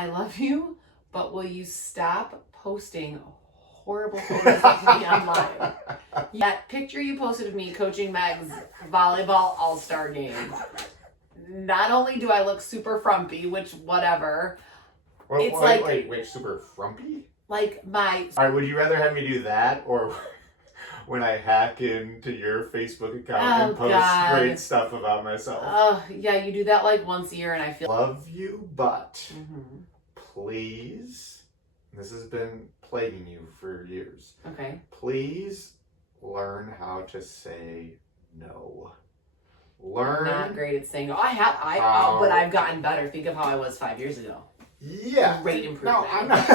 I love you, but will you stop posting horrible photos of me online? That picture you posted of me coaching Meg's volleyball all-star game. Not only do I look super frumpy, which whatever. Wait, super frumpy? Like my... All right, would you rather have me do that or when I hack into your Facebook account and post great stuff about myself? Oh, yeah, you do that like once a year and I feel... Love you, but please, this has been plaguing you for years. Okay. Please learn how to say no. I'm not great at saying no. But I've gotten better. Think of how I was 5 years ago. Yeah. Great improvement. No, I'm not.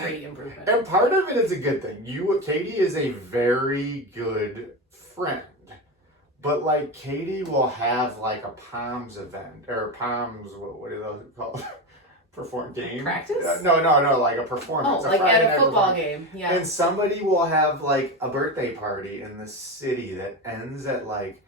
Great improvement. And part of it is a good thing. Katie is a very good friend. But like Katie will have like a POMS event or POMS, what are those called? Game? Practice? No, like a performance. Oh, like at a football game. Yeah. And somebody will have like a birthday party in the city that ends at like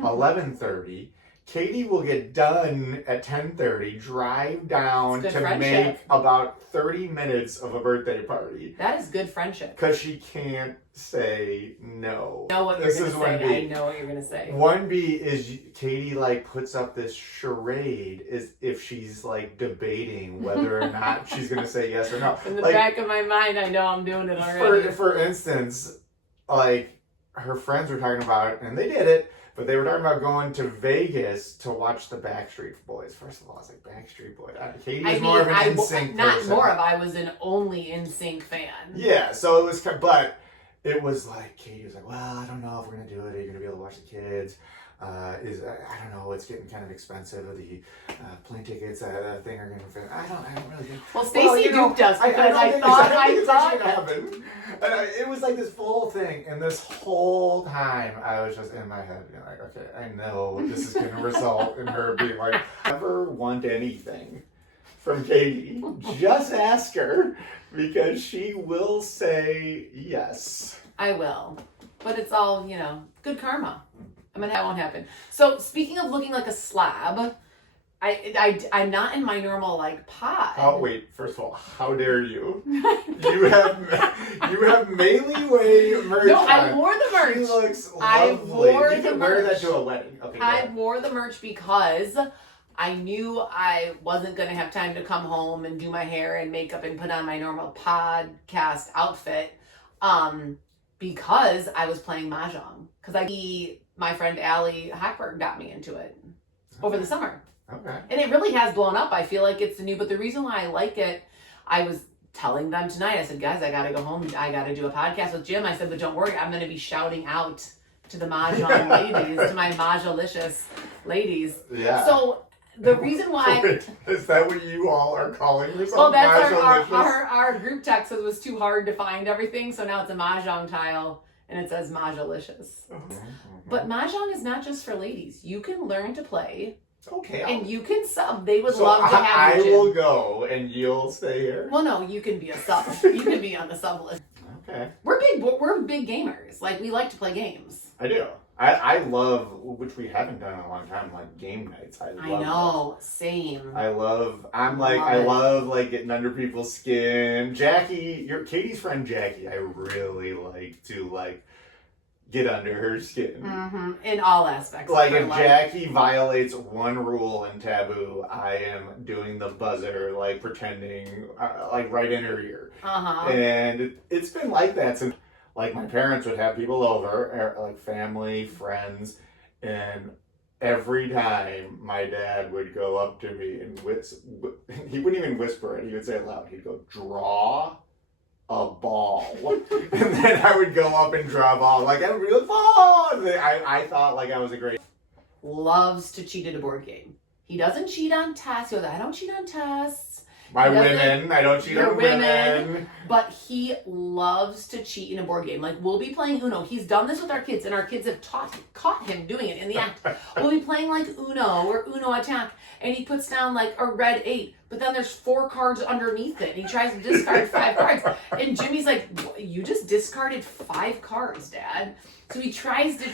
11:30. Katie will get done at 10:30, drive down to make about 30 minutes of a birthday party. That is good friendship. Because she can't say no. I know what you're going to say. I know what you're going to say. 1B is Katie like puts up this charade as if she's like debating whether or not she's going to say yes or no. In the back of my mind, I know I'm doing it already. For instance, like her friends were talking about it, and they did it. But they were talking about going to Vegas to watch the Backstreet Boys. First of all, I was like, Backstreet Boys. Katie's more of an NSYNC person. I was an only NSYNC fan. Yeah, so it was, but it was like, Katie was like, well, I don't know if we're going to do it. Are you going to be able to watch the kids? I don't know, it's getting kind of expensive. The plane tickets, that thing are going to, I don't really think. Well, Stacey Duke does, because I thought it was like this full thing, and this whole time I was just in my head being like, okay, I know this is going to result in her being like, never want anything from Katie. Just ask her, because she will say yes. I will, but it's all, good karma. That won't happen. So speaking of looking like a slab, I'm not in my normal pod. Oh wait! First of all, how dare you? You have Maley Way merch. No, I wore the merch. She looks lovely. You can wear that to a wedding. Okay, I wore the merch because I knew I wasn't going to have time to come home and do my hair and makeup and put on my normal podcast outfit, because I was playing mahjong. Because my friend Allie Hochberg got me into it over the summer. Okay. And it really has blown up. I feel like it's new. But the reason why I like it, I was telling them tonight, I said, guys, I got to go home. I got to do a podcast with Jim. I said, but don't worry, I'm going to be shouting out to the mahjong ladies, to my mahjalicious ladies. Yeah. So the reason why... Is that what you all are calling yourself? Well, that's our group text. It was too hard to find everything. So now it's a mahjong tile. And it says mahjalicious. But mahjong is not just for ladies. You can learn to play. Okay. And you can sub. They would love to have you. I will go and you'll stay here. Well, no, you can be a sub. You can be on the sub list. Okay. We're big gamers. We like to play games. I do. I love, which we haven't done in a long time, game nights. I know. Same. I love getting under people's skin. Katie's friend Jackie, I really like to get under her skin. Mm-hmm. In all aspects. If Jackie violates one rule in Taboo, I am doing the buzzer, pretending, right in her ear. Uh-huh. And it's been like that since... my parents would have people over, family, friends, and every time my dad would go up to me and he wouldn't even whisper it, he would say it loud. He'd go, draw a ball. And then I would go up and draw a ball. Everybody would go, ball! I thought I was a great... Loves to cheat at a board game. He doesn't cheat on tests. He goes, I don't cheat on tests. I don't cheat on women. But he loves to cheat in a board game. We'll be playing Uno. He's done this with our kids, and our kids have caught him doing it in the act. We'll be playing Uno or Uno Attack, and he puts down a red 8, but then there's 4 cards underneath it, and he tries to discard 5 cards. And Jimmy's like, you just discarded 5 cards, Dad. So he tries to...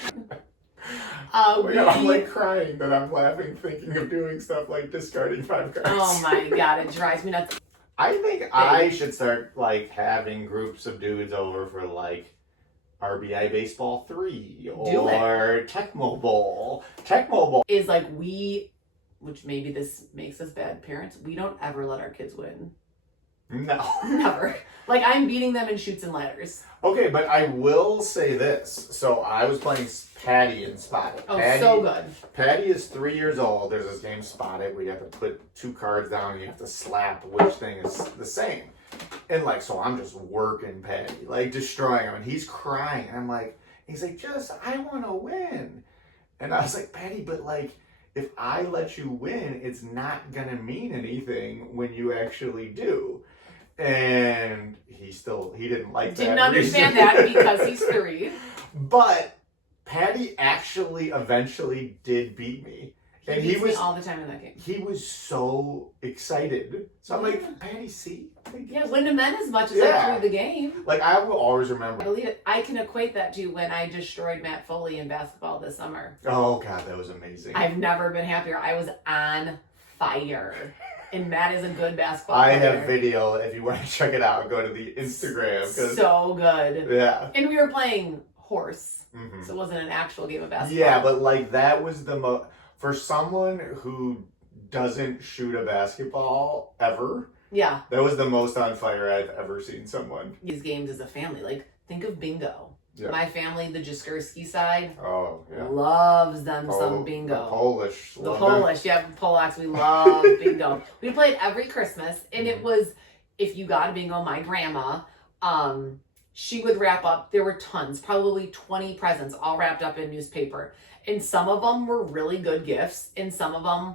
Oh my God, I'm like crying that I'm laughing thinking of doing stuff like discarding 5 cards. Oh my God, it drives me nuts. I think I should start like having groups of dudes over for like RBI Baseball 3 or Tecmo Bowl. Tecmo Bowl is like which maybe this makes us bad parents, we don't ever let our kids win. No. Never. Like, I'm beating them in Chutes and Ladders. Okay, but I will say this. So I was playing Patty and Spot It. Oh, Patty, so good. Patty is 3 years old. There's this game Spot It where you have to put 2 cards down and you have to slap which thing is the same. And like, so I'm just working Patty, like destroying him, and he's crying. And I'm like, he's like, I want to win. And I was like, Patty, but like, if I let you win, it's not going to mean anything when you actually do. And he didn't like that. Didn't understand that because he's 3. But Patty actually eventually did beat me. And he was all the time in that game. He was so excited. So I'm like, Patty, see? Yeah, wouldn't have meant as much as I threw the game. Like, I will always remember. I believe it. I can equate that to when I destroyed Matt Foley in basketball this summer. Oh, God, that was amazing. I've never been happier. I was on fire. And Matt is a good basketball player. player. I have video. If you want to check it out, go to the Instagram. So good. Yeah. And we were playing horse. Mm-hmm. So it wasn't an actual game of basketball. Yeah, but like that was the most... For someone who doesn't shoot a basketball ever, yeah, that was the most on fire I've ever seen someone. These games as a family, like think of bingo. Yeah. My family, the Jaskursky side, loves them some bingo. The Polish, Polacks, we love bingo. We played every Christmas, and it was, if you got a bingo, my grandma, she would wrap up. There were tons, probably 20 presents, all wrapped up in newspaper. And some of them were really good gifts, and some of them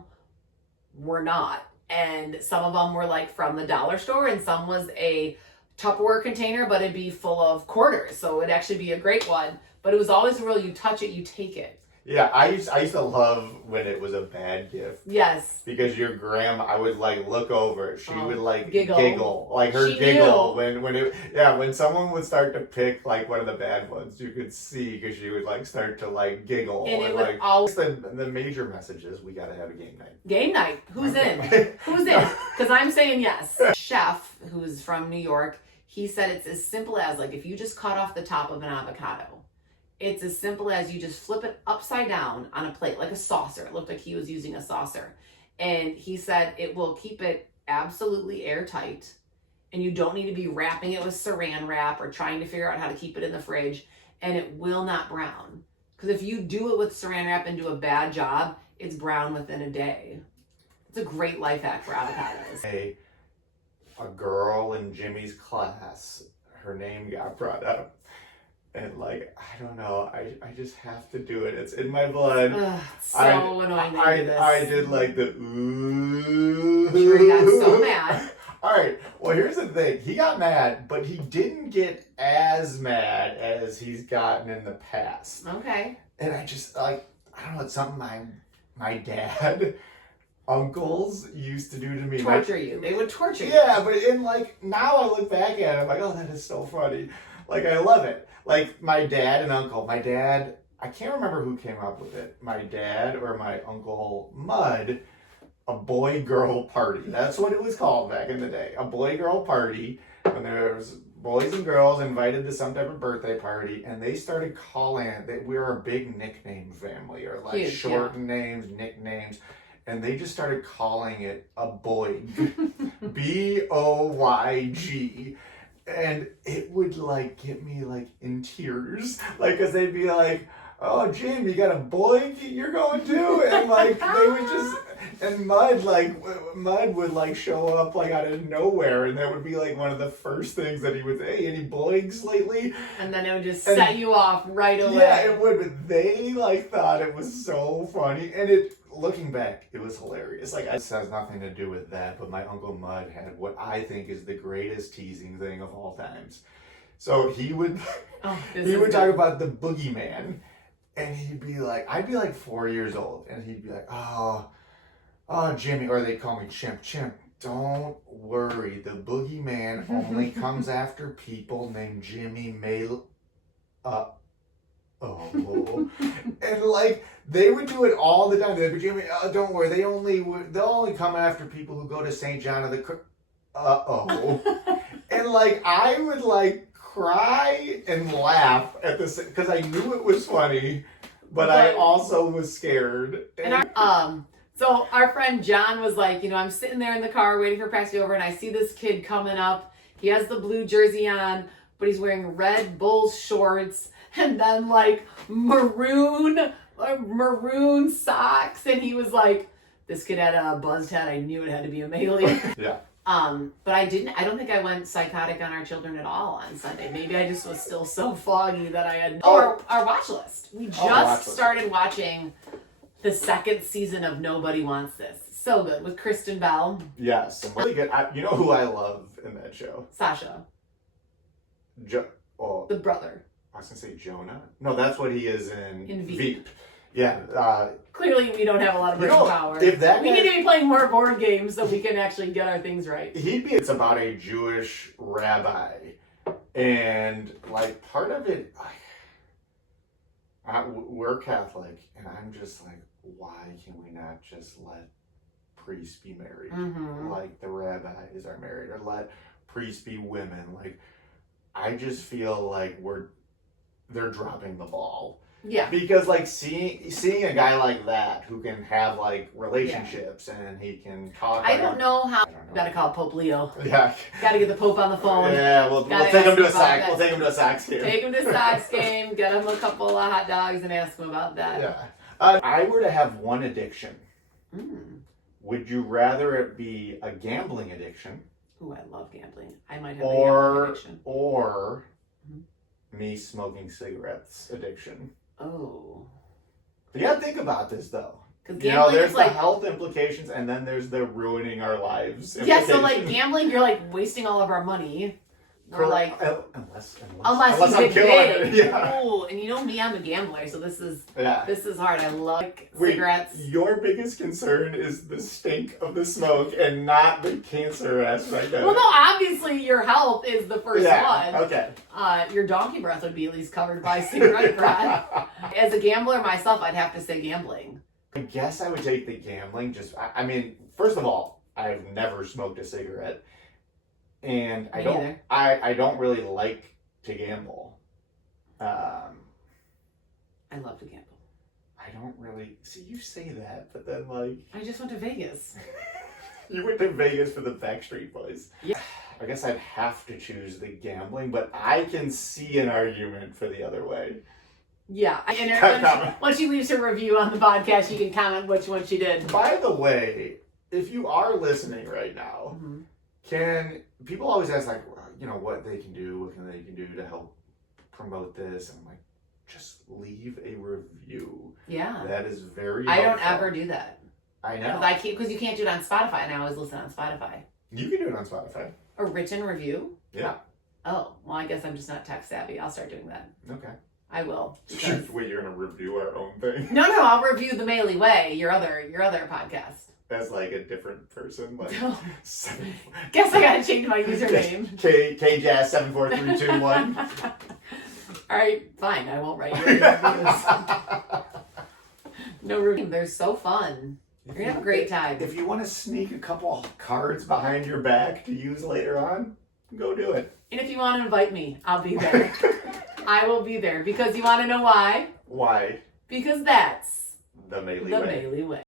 were not. And some of them were like from the dollar store, and some was a Tupperware container, but it'd be full of quarters. So it'd actually be a great one. But it was always real, you touch it, you take it. Yeah, I used to love when it was a bad gift. Yes. Because your grandma, I would like look over it. She would like giggle. Like her giggle when someone would start to pick like one of the bad ones, you could see because she would like start to like giggle. And it like would always the major message is we gotta have a game night. Game night. Who's in? Who's in? Because I'm saying yes. Chef, who's from New York, he said it's as simple as like if you just cut off the top of an avocado. It's as simple as you just flip it upside down on a plate, like a saucer. It looked like he was using a saucer. And he said it will keep it absolutely airtight. And you don't need to be wrapping it with saran wrap or trying to figure out how to keep it in the fridge. And it will not brown. Because if you do it with saran wrap and do a bad job, it's brown within a day. It's a great life hack for avocados. A girl in Jimmy's class, her name got brought up. And like, I don't know, I just have to do it. It's in my blood. Ugh, so annoying to do this. I did like the ooh. I'm sure he got so mad. Alright, well here's the thing. He got mad, but he didn't get as mad as he's gotten in the past. Okay. And I just like, I don't know, it's something my dad, uncles used to do to me. Torture you. They would torture you. Yeah, but in like, now I look back at it, I'm like, oh, that is so funny. Like, I love it. Like, my dad and uncle. My dad, I can't remember who came up with it. My dad or my uncle Mud, a boy-girl party. That's what it was called back in the day. A boy-girl party. When there was boys and girls invited to some type of birthday party. And they started calling it, we were a big nickname family. Or like short names, nicknames. And they just started calling it a boyg. B-O-Y-G. And it would like get me like in tears, like, cause they'd be like, "Oh, Jim, you got a boy you're going to," and like they would just, and Mud would like show up like out of nowhere, and that would be like one of the first things that he would say, "Hey, any boys lately?" And then it would just set you off right away. Yeah, it would, but they like thought it was so funny, and it. Looking back, it was hilarious. Like, this has nothing to do with that, but my Uncle Mud had what I think is the greatest teasing thing of all times. So he would talk about the boogeyman, and he'd be like, I'd be like 4 years old, and he'd be like, oh, Jimmy, or they'd call me Chimp, don't worry, the boogeyman only comes after people named Jimmy Maley uh-oh. And like, they would do it all the time. They'd be Jimmy, don't worry, they'll only come after people who go to St. John of the uh-oh. And like, I would like cry and laugh at this because I knew it was funny, but I also was scared. So our friend John was like, I'm sitting there in the car waiting for practice to be over, and I see this kid coming up. He has the blue jersey on, but he's wearing red Bulls shorts and then like maroon socks. And he was like, this kid had a buzzed head. I knew it had to be a Maley. Yeah. But I don't think I went psychotic on our children at all on Sunday. Maybe I just was still so foggy that I had our watch list. We just started watching the second season of Nobody Wants This. So good with Kristen Bell. Yes, and really good. You know who I love in that show? Sasha. The brother. I was gonna say Jonah. No, that's what he is in Veep. Yeah. Clearly, we don't have a lot of brain power. If that we need to be playing more board games so we can actually get our things right. It's about a Jewish rabbi, and like part of it, we're Catholic, and I'm just like, why can we not just let priests be married? Mm-hmm. Like the rabbis are married, or let priests be women. Like, I just feel like they're dropping the ball. Yeah. Because like seeing a guy like that who can have like relationships and he can talk. I don't know how. Gotta call Pope Leo. Yeah. Gotta get the Pope on the phone. Yeah, we'll take him to a Sox. We'll take him to a Sox game. Take him to a Sox game. Get him a couple of hot dogs and ask him about that. Yeah. I were to have one addiction. Would you rather it be a gambling addiction? Ooh, I love gambling. I might have a gambling addiction. Or me smoking cigarettes addiction. Oh. You gotta think about this though. Because there's the health implications, and then there's the ruining our lives. Yeah, so like gambling, you're like wasting all of our money. We're like unless I'm killing it. Yeah. Oh, and you know me, I'm a gambler, so this is hard. I love cigarettes. Your biggest concern is the stink of the smoke and not the cancer aspect of it. Well, no, obviously your health is the first one. Okay. Your donkey breath would be at least covered by cigarette breath. As a gambler myself, I'd have to say gambling. I guess I would take the gambling. I mean, first of all, I've never smoked a cigarette. And I don't really like to gamble. I love to gamble. I don't really see you say that, but then like I just went to Vegas. You went to Vegas for the Backstreet Boys. Yeah. I guess I'd have to choose the gambling, but I can see an argument for the other way. Yeah. And once she leaves her review on the podcast, you can comment which one she did. By the way, if you are listening right now, can people always ask like, what they can do, what they can do to help promote this? And I'm like, just leave a review. Yeah. That is very I helpful. don't ever do that. I know. Because you can't do it on Spotify, and I always listen on Spotify. You can do it on Spotify. A written review? Yeah. Oh, well, I guess I'm just not tech savvy. I'll start doing that. Okay. I will. Wait, you're gonna review our own thing? No, I'll review the Maley Way, your other podcast. As like a different person, like Guess I gotta change my username. KJazz74321. All right, fine. I won't write your reviews. No review. They're so fun. You're gonna have a great time. If you want to sneak a couple cards behind your back to use later on, go do it. And if you want to invite me, I'll be there. I will be there because you want to know why? Why? Because that's the Maley Way. The Maley Way.